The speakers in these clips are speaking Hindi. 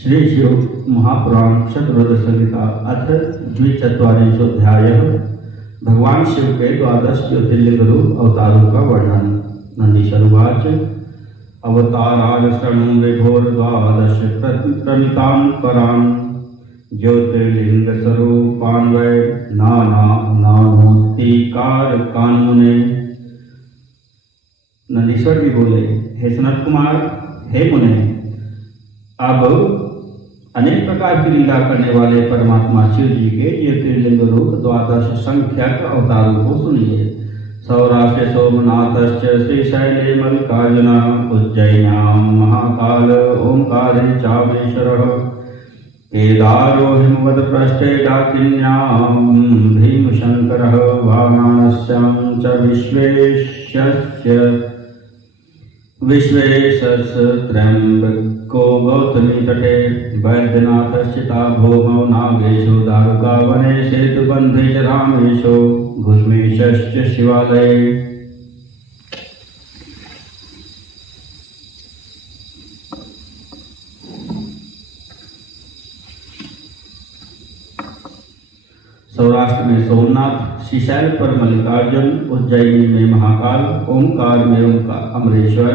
श्री शिव महापुराण शतरुद्र संहिता अथ द्विचत्वारिंशोऽध्यायः। भगवान शिव के द्वादश ज्योतिर्लिंग रूप अवतारों का वर्णन। नंदीश्वर उवाच अवताराय शरणं विभोर्द्वादश प्रमितान् परान् ज्योतिर्लिंग स्वरूपान् वै नानोक्तिकारकान् मुने। नंदीश्वर जी बोले, हे सनत कुमार, हे मुने, अब अनेक प्रकार की लीला करने वाले परमात्मा शिव जी के ज्योतिर्लिंग रूप द्वादश संख्यक अवतारों को सुनिए। सौराष्ट्र सोमनाथश्च श्रीशैले मल्लिकार्जुनः उज्जयिन्यां महाकाल ओंकारे चामेश्वरः केदारो हिमवत्पृष्ठे डाकिन्यां भीमशंकरः वाराणस्यां च विश्वेशस्य त्र्यंबको गौतमी तटे वैद्यनाथश्चिता भौमौ नागेशो दारुकावने सेतुबन्धे च रामेशो घुष्मेशश्च शिवालये। सौराष्ट्र में सोमनाथ, श्रीशैल पर मल्लिकार्जुन, उज्जैनी में महाकाल, ओंकार में अमरेश्वर,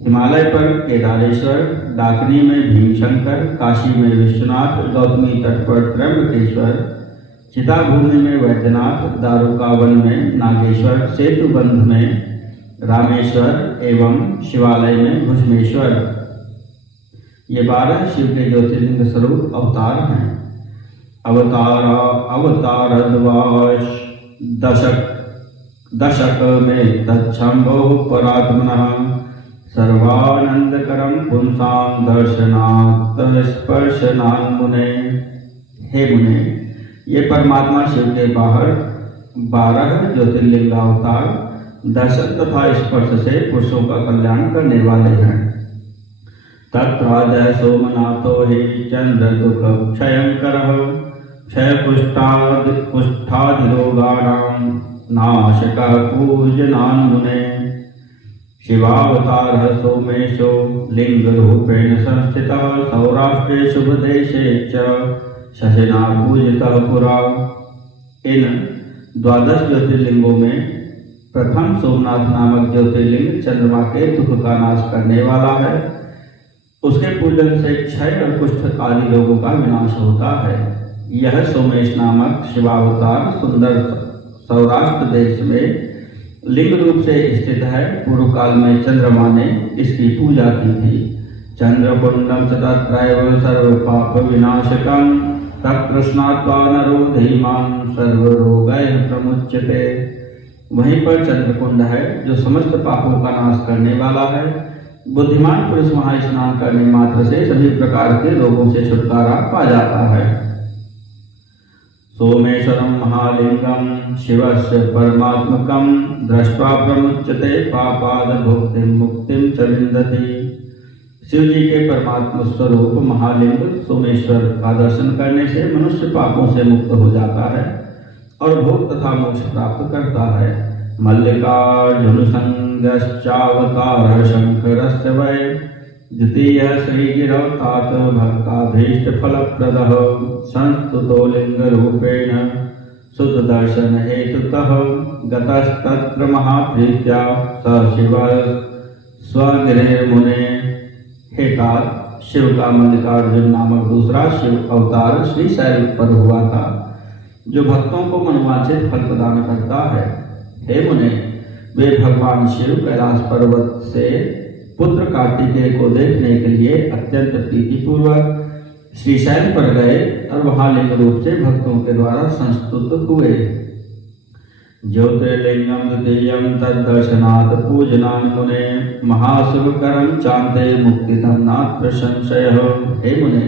हिमालय पर केदारेश्वर, डाकिनी में भीमशंकर, काशी में विश्वनाथ, गौतमी तट पर त्र्यंबकेश्वर, चिताभूमि में वैद्यनाथ, दारुकावन में नागेश्वर, सेतुबंध में रामेश्वर एवं शिवालय में घुष्मेश्वर। ये 12 शिव के ज्योतिर्लिंग स्वरूप अवतार हैं। अवतारद्वाश दशक में तच्छंभो परात्मनः सर्वानंदकरं पुंसां दर्शनात् स्पर्शनान् मुने। हे मुने, ये परमात्मा शिव के 12 ज्योतिर्लिंग अवतार दर्शन तथा स्पर्श से पुरुषों का कल्याण करने वाले हैं। तत्रादय सोमनाथो हि चंद्र दुख क्षयंकरः क्षय कुष्ठादिरोगाणां नाशकः पूजनान् मुने। शिवावतारः सोमेशो लिंगरूपेण संस्थितः सौराष्ट्रे शुभदेशे च शशिना पूजितः पुरा। इन 12 ज्योतिर्लिंगों में प्रथम सोमनाथ नामक ज्योतिर्लिंग चंद्रमा के दुख का नाश करने वाला है। उसके पूजन से क्षय और कुष्ठ आदि रोगों का विनाश होता है। यह सोमेश नामक शिवावतार सुंदर सौराष्ट्र देश में लिंग रूप से स्थित है। पूर्व काल में चंद्रमा ने इसकी पूजा की थी। चंद्रकुंडम च तत्रैव सर्व पाप विनाशकं तत्र स्नात्वा नरो धीमान् सर्वरोगैः प्रमुच्यते। वहीं पर चंद्रकुंड है जो समस्त पापों का नाश करने वाला है। बुद्धिमान पुरुष वहां स्नान करने मात्र से सभी प्रकार के रोगों से छुटकारा पा जाता है। सोमेश्वरं महालिंगं शिवस्य परमात्मकं दृष्ट्वा प्रमुच्यते पापाद भुक्तिं मुक्तिं च विन्दति। शिव जी के परमात्मा स्वरूप महालिंग सोमेश्वर का दर्शन करने से मनुष्य पापों से मुक्त हो जाता है और भोग तथा मोक्ष प्राप्त करता है। मल्लिकार्जुन संगश्चावतारः शंकरस्य वै द्वितीयः श्रीगिरौ तात भक्ताभीष्ट फलप्रदः संस्तुतो लिंगरूपेण सुतदर्शन हेतुतः गतस्तत्र महाप्रीत्या स शिव स्वगृहमुने। हे तात, शिव का मल्लिकार्जुन नामक दूसरा शिव अवतार श्रीशैल पर हुआ था जो भक्तों को मनोवांछित फल प्रदान करता है। हे मुने, वे भगवान शिव कैलाश पर्वत से पुत्र कार्तिकेय को देखने के लिए अत्यंत प्रीतिपूर्वक श्रीशैल पर गए और वहां लिंग रूप से भक्तों के द्वारा संस्तुत हुए। ज्योतिर्लिंगम द्वितीयं तद्दर्शनात् पूजनान् मुने महाशुभकरं चान्ते मुक्तिदं नात्र संशयः। हे मुने,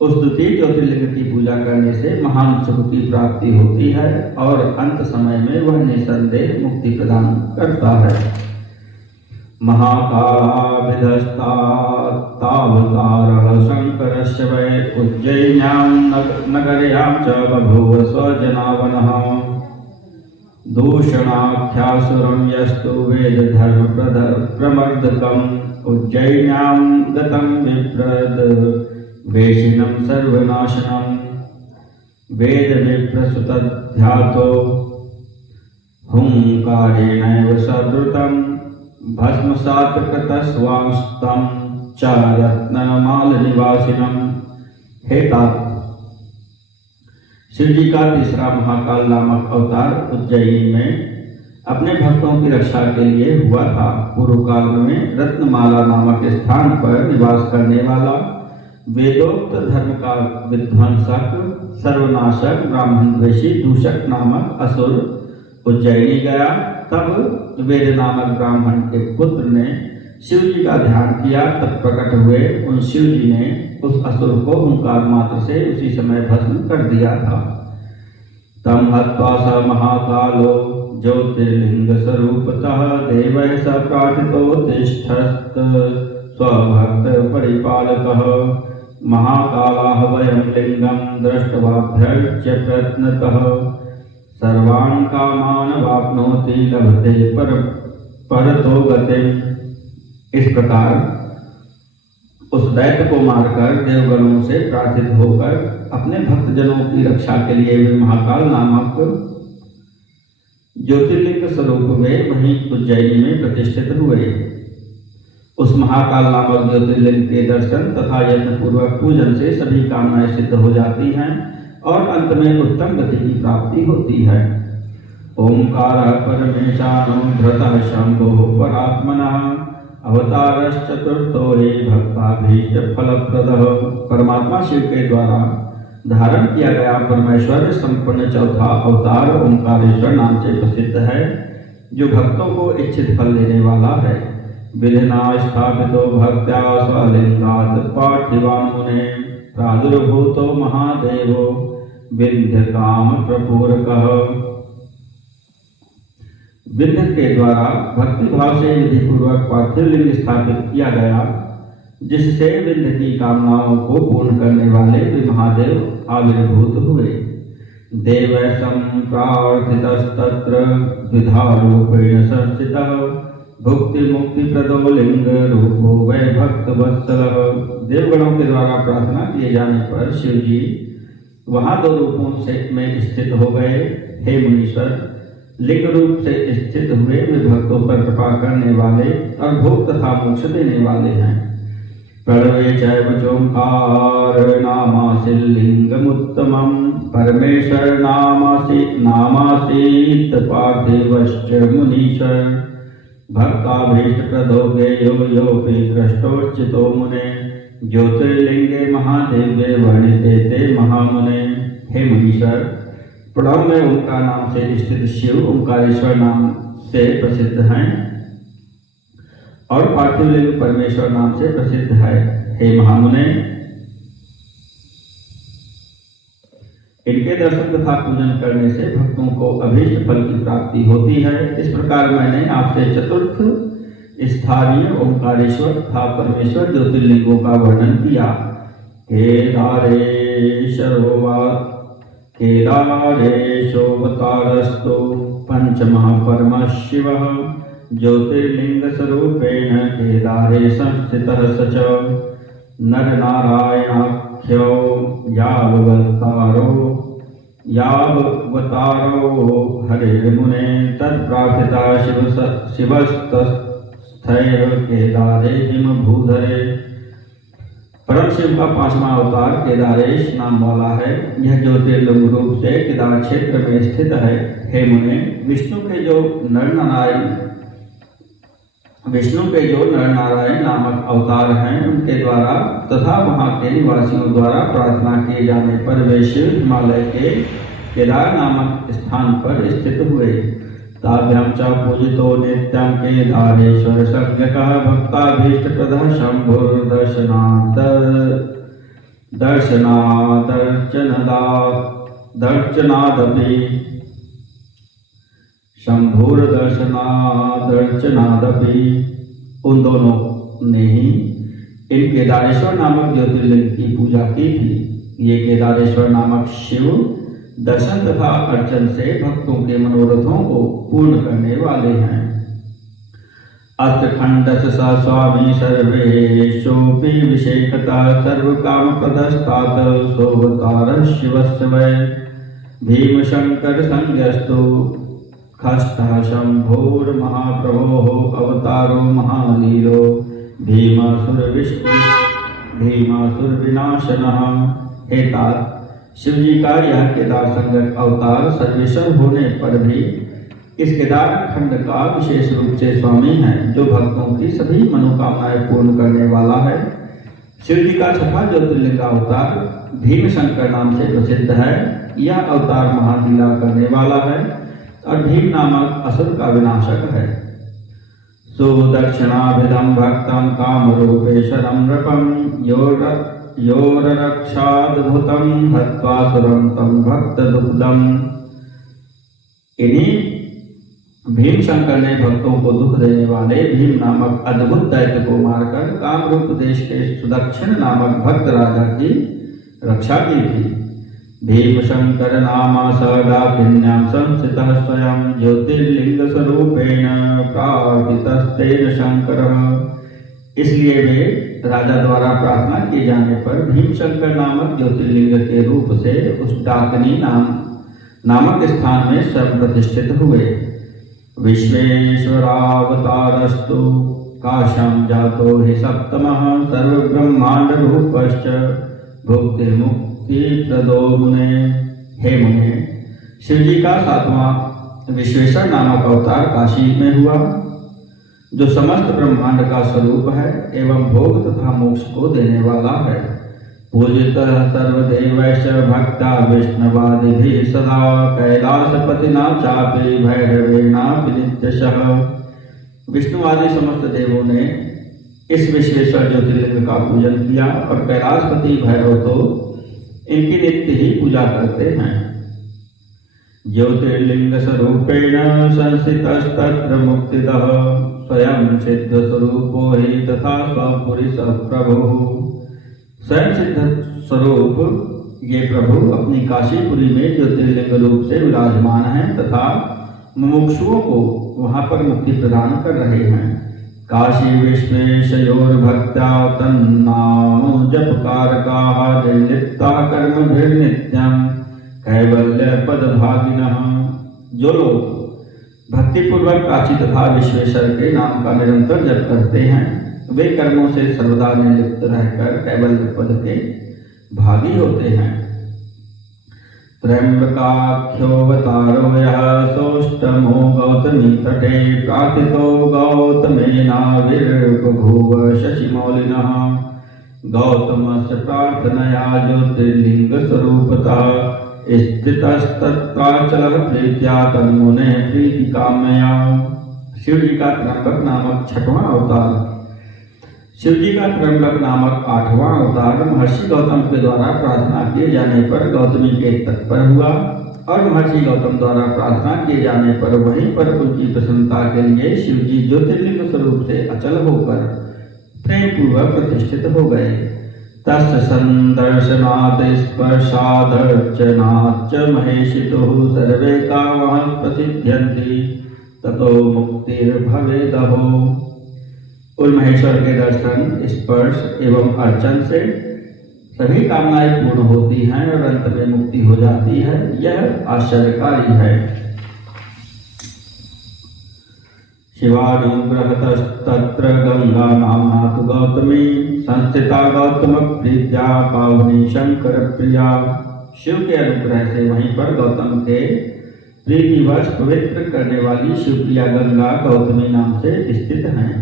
उस द्वितीय ज्योतिर्लिंग की पूजा करने से महान सुख की प्राप्ति होती है और अंत समय में वह निसंदेह मुक्ति प्रदान करता है। महाकालाभिधस्तावतारः शंकरस्य वै उज्जयिन्यां नगर्यां च बभूव स्वजनावनः दूषणाख्यासुरं यस्तु वेदधर्म प्रमर्दकम् उज्जयिन्यां गतं विप्रद वेशिनं सर्वनाशनं वेदविप्रसुतध्यातो हुंकारेणैव सदृतं भस्मसात् कृतस्वांस्तं च रत्नमालनिवासिनं। हे तात, शिव जी का तीसरा महाकाल नामक अवतार उज्जैनी में अपने भक्तों की रक्षा के लिए हुआ था। पूर्व काल में रत्नमाला नामक स्थान पर निवास करने वाला वेदोक्त धर्म का विध्वंसक सर्वनाशक ब्राह्मण द्वेषी दूषक नामक असुर उज्जैनी गया। तब वेद नामक ब्राह्मण के पुत्र ने शिव जी का ध्यान किया। तब प्रकट हुए उन शिव जी ने उस असुर को हुंकार मात्र से उसी समय भस्म कर दिया था। तम हत्वा स महाकालो ज्योतिर्लिंग स्वरूपतः देवैः स प्रार्थितो तिष्ठत् स्वभक्त परिपालकः। महाकालाः वयं लिंगं दृष्ट्वाभ्यर्च्य प्रयत्नतः सर्वान् कामान् वाप्नोति लभते परतो गतिम्। इस प्रकार उस दैत्य को मारकर देवगणों से प्रार्थित होकर अपने भक्तजनों की रक्षा के लिए वे महाकाल नामक ज्योतिर्लिंग स्वरूप वे वहीं उज्जैनी में प्रतिष्ठित हुए। उस महाकाल नामक ज्योतिर्लिंग के दर्शन तथा यत्न पूर्वक पूजन से सभी कामनाएं सिद्ध हो जाती हैं और अंत में उत्तम गति की प्राप्ति होती है। ओंकारः परमेशानो धृतः शंभुः परात्मनः अवतारश्चतुर्थो हि भक्ताभीष्ट फलप्रदः। परमात्मा शिव के द्वारा धारण किया गया परमेश्वर संपूर्ण चौथा अवतार ओंकारेश्वर नाम से प्रसिद्ध है, जो भक्तों को इच्छित फल देने वाला है। विधिना स्थापितो भक्त्या स्वलिंगात् पार्थिवान् मुने प्रादुर्भूतो महादेवो विंध्य काम प्रपूरकः। विंध्य के द्वारा भक्ति भाव से विधि पूर्वक पार्थिव लिंग स्थापित किया गया, जिससे विंध्य की कामनाओं को पूर्ण करने वाले वे महादेव आविर्भूत हुए। देवैसं प्रार्थितस्तत्र द्विधा रूपेण संस्थितः भुक्ति मुक्ति प्रदो लिंग रूपो वै भक्त वत्सलः। देवगणों के द्वारा प्रार्थना किए जाने पर शिव जी वहां दो रूपों से में स्थित हो गए। हे मुनीश्वर, लिंग रूप से स्थित हुए वे भक्तों पर कृपा करने वाले और भोग तथा मोक्ष देने वाले हैं। प्रणवे चैव चोंकार नामासि लिंगमुत्तमं परमेश्वर नामासीत पार्थिवश्च मुनीश्वर भक्ताभीष्ट प्रदो गेयो योपि दृष्टोर्चितो मुने ज्योतिर्लिंगे महादेव्ये वर्णिते ते महामुने। हे मुनीश्वर, प्रणव में ओंकार नाम से स्थित शिव ओंकारेश्वर नाम से प्रसिद्ध हैं और पार्थिव लिंग परमेश्वर नाम से प्रसिद्ध है। हे महामुने, इनके दर्शन तथा पूजन करने से भक्तों को अभीष्ट फल की प्राप्ति होती है। इस प्रकार मैंने आपसे चतुर्थ स्थानीय ओंकारेश्वर तथा परमेश्वर ज्योतिर्लिंगों का वर्णन किया। केदारेशोऽवतारस्तु पंचमः परमः शिवः ज्योतिर्लिंग स्वरूपेण केदारे संस्थितः स च नरनारायणाख्यो यावतारो हरिर्मुने तत्प्रार्थिता शिवस्तस्थैः केदारे हिमभूधरे। परम शिव का पांचवा अवतार केदारेश नाम वाला है। यह ज्योतिर्लिंग रूप से केदार क्षेत्र में स्थित है। हे मुने, विष्णु के जो नर नारायण नामक अवतार हैं, उनके द्वारा तथा वहां के निवासियों द्वारा प्रार्थना किए जाने पर वे शिव हिमालय के केदार नामक स्थान पर स्थित हुए। ताभ्यां च पूजितो नित्यं केदारेश्वर संज्ञकः भक्ताभीष्टप्रदः शंभुर्दर्शनादपि। उन दोनों ने ही इन केदारेश्वर नामक ज्योतिर्लिंग की पूजा की थी। ये केदारेश्वर नामक शिव दर्शन तथा अर्चन से भक्तों के मनोरथों को पूर्ण करने वाले हैं। अस्त्रखण्डस स स्वामी सर्वेषोऽपि विषेकतः सर्वकामप्रदस्तात् सोऽवतारः शिवस्य वै भीमशङ्करसंज्ञस्तु खष्टः शम्भोर्महाप्रभोः अवतारो महालीलो भीमासुरविनाशनः। हे तात, शिव जी का यह केदार संज्ञक अवतार सर्वेश्वर होने पर भी इस केदार खंड का विशेष रूप से स्वामी है, जो भक्तों की सभी मनोकामनाएं पूर्ण करने वाला है। शिव जी का छठा ज्योतिर्लिंग अवतार भीमशंकर नाम से प्रसिद्ध है। यह अवतार महालीला करने वाला है और भीम नामक असुर का विनाशक है। सुदक्षिणाभिधम भक्तम कामरूपेशरम नृपम योररक्षाद्भुतम हत्वासुरम तम भक्त दुःखदम। इन्हीं भीमशंकर ने भक्तों को दुख देने वाले भीम नामक अद्भुत दैत्य को मारकर कामरूप देश के सुदक्षिण नामक भक्त राजा की रक्षा की थी। भीमशंकर नामा सदाकिन्यां संस्थितः स्वयं ज्योतिर्लिंग स्वरूपेण प्रार्थितस्तेन शंकरः। इसलिए वे राजा द्वारा प्रार्थना किए जाने पर भीमशंकर नामक ज्योतिर्लिंग के रूप से उस डाकिनी नामक स्थान में स्वयं प्रतिष्ठित हुए। विश्वेश्वरावतारस्तु काशं जातो हि सप्तमः सर्वब्रह्मांड रूपश्च भुक्ति मुक्ति प्रदो मुने। हे मुने, शिव जी का सातवां विश्वेश्वर नामक अवतार काशी में हुआ, जो समस्त ब्रह्मांड का स्वरूप है एवं भोग तथा मोक्ष को देने वाला है। पूजितः सर्वदेवैश्च भक्ता विष्णुवादिभिः सदा कैलासपतिना चापि भैरवेणापि नित्यशः। विष्णुवादी समस्त देवों ने इस विश्वेश्वर ज्योतिर्लिंग का पूजन किया और कैलाशपति भैरव तो इनकी नित्य ही पूजा करते हैं। ज्योतिर्लिंग स्वरूपेण संस्थितस्तत्र मुक्तिदः स्वयं सिद्ध स्वरूपो हि तथा स्वपुरुषः प्रभुः। स्वयं सिद्ध स्वरूप ये प्रभु अपनी काशीपुरी में ज्योतिर्लिंग रूप से विराजमान हैं तथा मुमुक्षुओं को वहां पर मुक्ति प्रदान कर रहे हैं। काशी विश्वेशयोर्भक्त्या तन्नाम जपकारकाः निर्लिप्ता कर्मभिर्नित्यं कैवल्य पदभागिनः। जो लोग भक्तिपूर्वक काशी तथा विश्वेश्वर के नाम का निरंतर जप करते हैं, वे कर्मों से सर्वदा निर्लिप्त रहकर कैवल्य पद के भागी होते हैं। त्र्यंबकाख्योऽवतारो यः सोष्टमो गौतमी तटे प्रार्थितो गौतमेनाविर्बभूव शशिमौलिनः। गौतमस्य प्रार्थनया ज्योतिर्लिंग स्वरूपतः स्थितस्तत्राचलः प्रीत्या तन्मुने प्रीति कामया। शिव जी का त्र्यंबक नामक छठवां अवतार। शिव जी का त्र्यंबक नामक आठवां अवतार महर्षि गौतम के द्वारा प्रार्थना किए जाने पर गौतमी के तट पर हुआ और महर्षि गौतम द्वारा प्रार्थना किए जाने पर वहीं पर उनकी प्रसन्नता के लिए शिव जी ज्योतिर्लिंग स्वरूप से अचल होकर प्रेम पूर्वक प्रतिष्ठित हो गए। तस्य संदर्शनात् स्पर्शादर्चनाच्च महेशितुः सर्वे कामाः प्रसिद्ध्यन्ति ततो मुक्तिर्भवेदहो। उन महेश्वर के दर्शन, स्पर्श एवं अर्चन से सभी कामनाएं पूर्ण होती हैं और अंत में मुक्ति हो जाती है। यह आश्चर्यकारी है। शिवानुग्रहतस्तत्र गंगा नाम्ना तु गौतमी संस्थिता गौतम प्रीत्या पावनी शंकर प्रिया। शिव के अनुग्रह से वहीं पर गौतम के प्रीतिवश पवित्र करने वाली शिवप्रिया गंगा गौतमी नाम से स्थित हैं।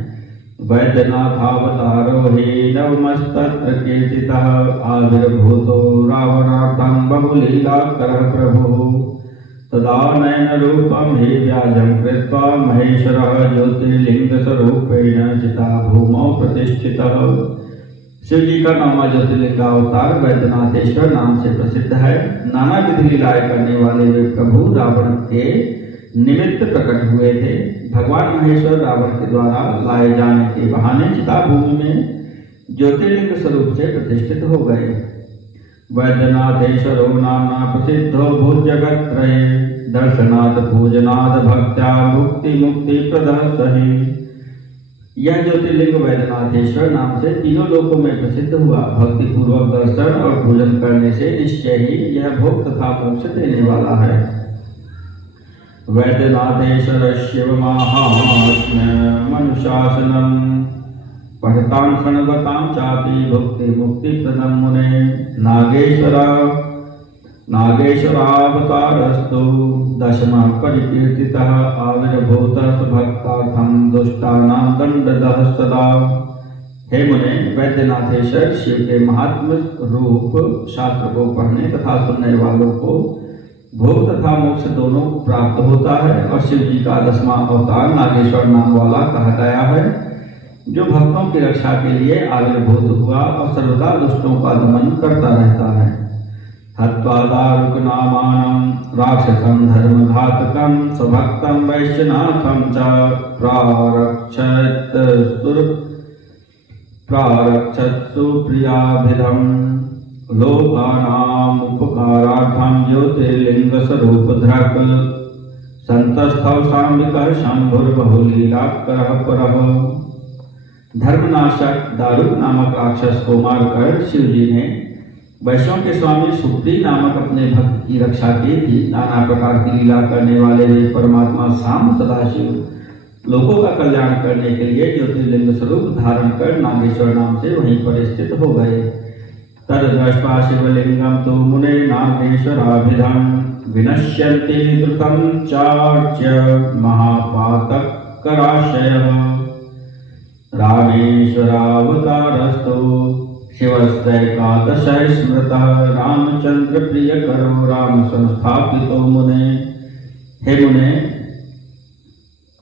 वैद्यनाथावतारो हि नवमस्तत्र कीर्तितः आविर्भूतो रावणार्थं बहुलीलाकरः प्रभुः। तदा नयनरूपं हि व्याजं कृत्वा महेश्वरः ज्योतिर्लिङ्गस्वरूपेण चिता भूमौ प्रतिष्ठितः। शिव जी का नौवां ज्योतिर्लिंग अवतार वैद्यनाथेश्वर नाम से प्रसिद्ध है। नाना विधि लीलाएं करने वाले वे प्रभु रावण के निमित्त प्रकट हुए थे। भगवान महेश्वर रावण के द्वारा लाए जाने के बहाने चिता भूमि में ज्योतिर्लिंग स्वरूप से प्रतिष्ठित हो गए। वैद्यनाथेश्वरो नामना प्रसिद्धो भूजगत्त्रये दर्शनात् पूजनात् भक्त्या मुक्ति प्रदः सहि। यह ज्योतिर्लिंग वैद्यनाथेश्वर नाम से तीनों लोकों में प्रसिद्ध हुआ। भक्ति पूर्वक दर्शन और पूजन करने से निश्चय ही यह भोग तथा मोक्ष देने वाला है। वैद्यनाथेश्वर शिव महात्म्यम् अनुशासनम् पठतां शृण्वतां चापि भुक्ति मुक्ति प्रदं मुने। नागेश्वरावतारस्तु दशमः परिकीर्तितः आविर्भूतः भक्तार्थं दुष्टानां दण्डदः सदा। हे मुने, वैद्यनाथेश्वर शिव के महात्म रूप शास्त्र को पढ़ने तथा सुनने वालों को भोग तथा मोक्ष दोनों प्राप्त होता है। और शिव जी का 10वां अवतार नागेश्वर नाम वाला कहा गया है, जो भक्तों की रक्षा के लिए आविर्भूत हुआ और सर्वदा दुष्टों का दमन करता रहता है। हत्वा दारुकनामानं राक्षसं धर्मघातकं स्वभक्तं वैश्यनाथं च प्रारक्षत्सु प्रियाभिधम्। लोकानाम् उपकारार्थं ज्योतिर्लिङ्गस्वरूपधृक् सन्तस्थौ साम्बिकः शम्भुर्बहुलीलाकरः परः। धर्मनाशक दारुक नामक राक्षस को मारकर शिव जी ने वैश्यों के स्वामी सुप्री नामक अपने भक्त की रक्षा की थी। नाना प्रकार की लीला करने वाले वे परमात्मा सांब सदाशिव लोगों का कल्याण करने के लिए ज्योतिर्लिंग स्वरूप धारण कर नागेश्वर नाम से वहीं पर स्थित हो गए। तद्दृष्ट्वा शिवलिंगम तो मुने नागेश्वराभिधं विनश्यन्ति द्रुतं चार्च्य महापातकराशयः। रामेश्वरावतारस्तु शिवस्यैकादशः स्मृतः रामचंद्र प्रियकरो राम संस्थापितो मुने। हे मुने,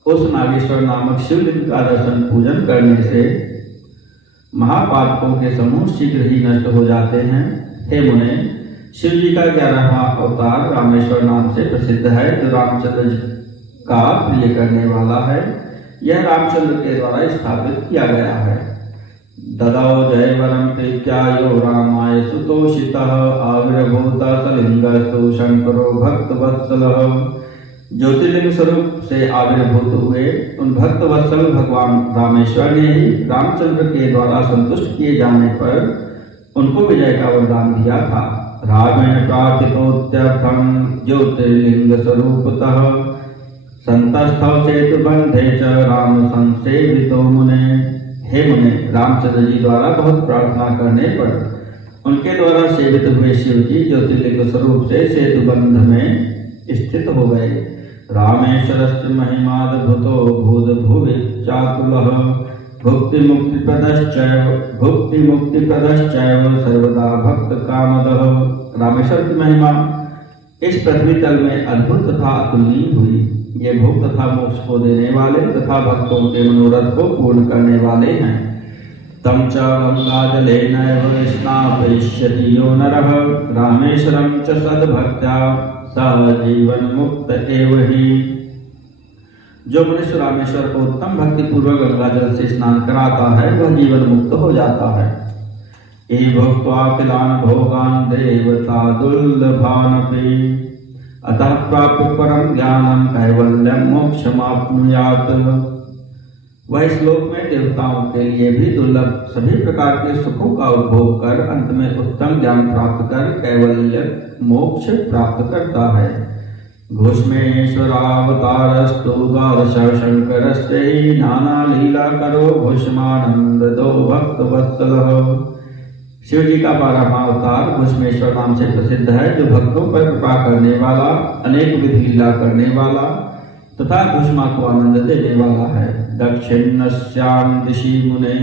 उस नागेश्वर नामक शिवलिंग का दर्शन पूजन करने से महापातकों के समूह शीघ्र ही नष्ट हो जाते हैं। हे मुने, शिव जी का 11वां अवतार रामेश्वर नाम से प्रसिद्ध है, जो रामचंद्र का प्रिय करने वाला है। यह रामचंद्र के द्वारा स्थापित किया गया है। ददौ जयवरं प्रीत्यायो रामाय सुतोषितः आविर्भूतः सलिंगस्तु शंकरो भक्तवत्सलः। ज्योतिर्लिंग स्वरूप से आविर्भूत हुए उन भक्तवत्सल भगवान रामेश्वर ने ही रामचंद्र के द्वारा संतुष्ट किए जाने पर उनको विजय का वरदान दिया था। रामेण प्रार्थितोत्यर्थं ज्योतिर्लिंग स्वरूपतः संतस्थौ सेतुबंधे च राम संसेवितो मुने। हे मुने, रामचंद्र जी द्वारा बहुत प्रार्थना करने पर उनके द्वारा सेवित हुए शिव जी ज्योतिर्लिंग स्वरूप से सेतुबंध में स्थित हो गए। रामेश्वरस्य महिमाद्भुतो भूतभुवि चातुलः भुक्ति मुक्ति प्रदश्चैव सर्वदा भक्त कामदः। रामेश्वर की महिमा इस पृथ्वी तल में अद्भुत तथा अतुलनीय हुई। ये भोग तथा मोक्ष को देने वाले तथा भक्तों के मनोरथ को पूर्ण करने वाले हैं। तम च गंगाजलेनैव स्नापयिष्यति यो नरः रामेश्वरं च सद्भक्त्या स जीवन मुक्त एव हि। जो मनुष्य रामेश्वर को उत्तम भक्ति पूर्वक गंगा जल से स्नान कराता है वह जीवन मुक्त हो जाता है। ए भुक्त्वा किलान भोगान देवता दुर्लभानपि अतः प्राप्य परम ज्ञानम कैवल्यम मोक्षमाप्नुयात्। वह श्लोक में देवताओं के लिए भी दुर्लभ सभी प्रकार के सुखों का उपभोग कर अंत में उत्तम ज्ञान प्राप्त कर कैवल्य मोक्ष प्राप्त करता है। घोषमेश्वरावतारस्तु द्वादश शंकरस्य नाना लीला करो घोषमानंदो भक्तवत्सलः। शिव जी का 12वां अवतार घोषमेश्वर नाम से प्रसिद्ध है, जो भक्तों पर कृपा करने वाला, अनेक विधि लीला करने वाला तथा घोषमा को आनंद देने वाला है। दक्षिणस्यां दिशि मुने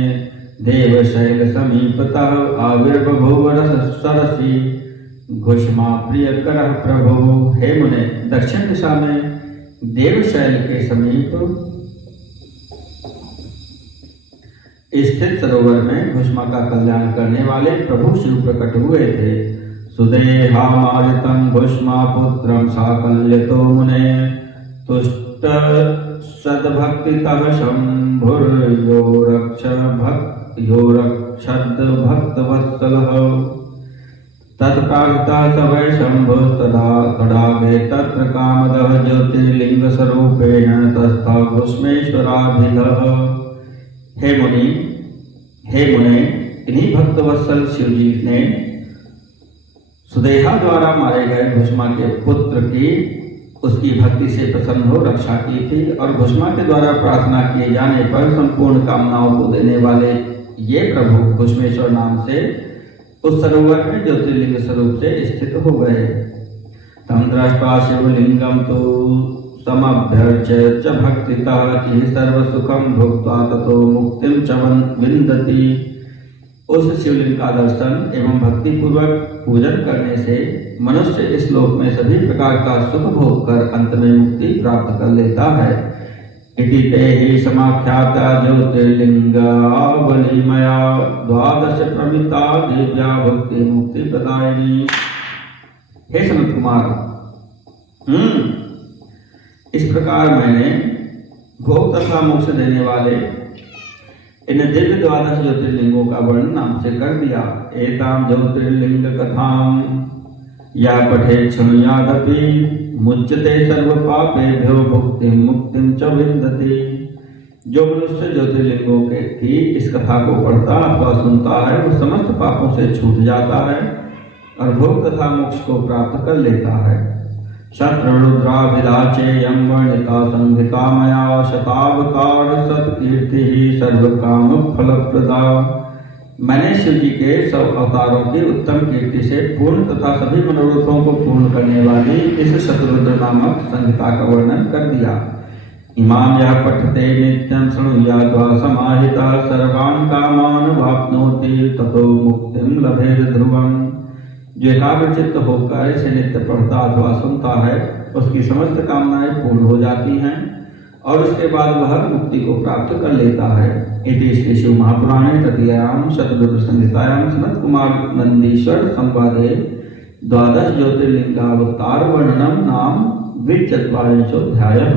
देवशैल समीपतः आविर्बभूव सरसी घोषमा प्रियकरः प्रभु। हे मुने, दक्षिण दिशा में देवशैल के समीप स्थित सरोवर में घोषमा का कल्याण करने वाले प्रभु शिव प्रकट हुए थे। सुदेहामारितं घोषमा पुत्रं साकल्यतो मुने तुष्ट सद्भक्तितः शंभुर्यो रक्षद भक्तवत्सलः। तत्प्रार्थता स वै शंभुस्तदा तडागे तत्र कामदः। ज्योतिर्लिंग स्वरूपेण तस्था घोषमेश्वराभिधः। हे मुनि, इन्हीं भक्तवत्सल शिव जी ने सुदेहा द्वारा मारे गए भुष्मा के पुत्र की उसकी भक्ति से प्रसन्न हो रक्षा की थी और भुष्मा के द्वारा प्रार्थना किए जाने पर संपूर्ण कामनाओं को देने वाले ये प्रभु भुष्मेश्वर नाम से उस सरोवर में ज्योतिर्लिंग स्वरूप से स्थित हो गए। तम दृष्ट्वा शिवलिंगम तो समभ्यर्च्य च भक्तितः कि सर्व सुखम भुक्त्वा ततो मुक्तिम च विन्दति। उस शिवलिंग का दर्शन एवं भक्ति पूर्वक पूजन करने से मनुष्य इस लोक में सभी प्रकार का सुख भोग कर अंत में मुक्ति प्राप्त कर लेता है। इति ते हि समाख्याता ज्योतिर्लिंगावलिमया द्वादश प्रमिता दिव्या भक्ति मुक्ति प्रदायिनी। हे सनत कुमार, इस प्रकार मैंने भोग तथा मोक्ष देने वाले इन दिव्य द्वादश ज्योतिर्लिंगों का वर्णन नाम से कर दिया। एताम ज्योतिर्लिंग कथाम या पठे क्षणयादपि मुच्यते सर्व पापेभ्यो भुक्तिम मुक्तिम च विन्दति। जो मनुष्य ज्योतिर्लिंगों की इस कथा को पढ़ता अथवा सुनता है वह समस्त पापों से छूट जाता है और भोग तथा मोक्ष को प्राप्त कर लेता है। शत्रुरुद्राभिलाचेयं वर्णिता संहिता मया शतावतार सत्कीर्ति सर्वकाम फलप्रदा। मैंने शिव जी के सब अवतारों की उत्तम कीर्ति से पूर्ण तथा सभी मनोरथों को पूर्ण करने वाली इस शतरुद्र नामक संहिता का वर्णन कर दिया। इमाम यह पठते नित्यं शृणुयाद्वा समाहितः सर्वान् कामान् वाप्नोति ततो मुक्तिं लभेत ध्रुवम्। जो एकाग्रचित्त होकर इसे नित्य पढ़ता अथवा सुनता है उसकी समस्त कामनाएं पूर्ण हो जाती हैं और उसके बाद वह मुक्ति को प्राप्त कर लेता है। इति श्री शिव महापुराणे तृतीयायां शतरुद्र संहितायां सनत कुमार नंदीश्वर संवादे द्वादश ज्योतिर्लिंगावतार वर्णनम नाम 24वांशोऽध्यायः।